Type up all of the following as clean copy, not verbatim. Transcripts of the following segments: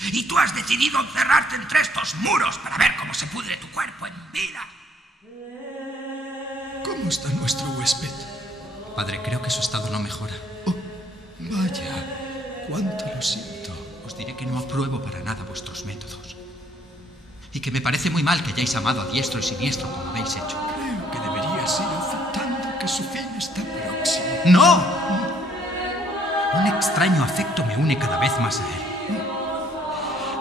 Y tú has decidido encerrarte entre estos muros para ver cómo se pudre tu cuerpo en vida. ¿Cómo está nuestro huésped? Padre, creo que su estado no mejora. Oh, vaya, cuánto lo siento. Os diré que no apruebo para nada vuestros métodos. Y que me parece muy mal que hayáis amado a diestro y siniestro como habéis hecho. Creo que deberías ir aceptando que su fin está próximo. ¡No! Un extraño afecto me une cada vez más a él.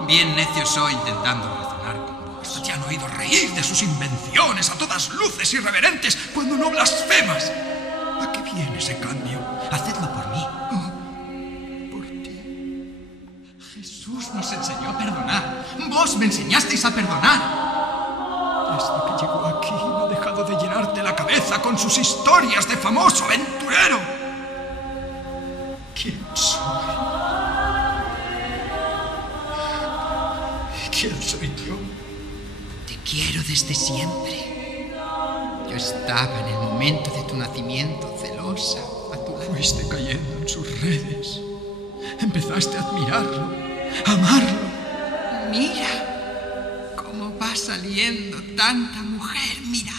Bien necio soy intentando razonar con vos. Te han oído reír de sus invenciones a todas luces irreverentes cuando no blasfemas. ¿A qué viene ese cambio? Hacedlo por mí. Por ti. Jesús nos enseñó a perdonar. Vos me enseñasteis a perdonar. Desde que llegó aquí no ha dejado de llenarte la cabeza con sus historias de famoso aventurero. ¿Quién soy? ¿Quién soy yo? Te quiero desde siempre. Yo estaba en el momento de tu nacimiento, celosa, a tu lado. Fuiste cayendo en sus redes. Empezaste a admirarlo, a amarlo. Mira cómo va saliendo tanta mujer, mira.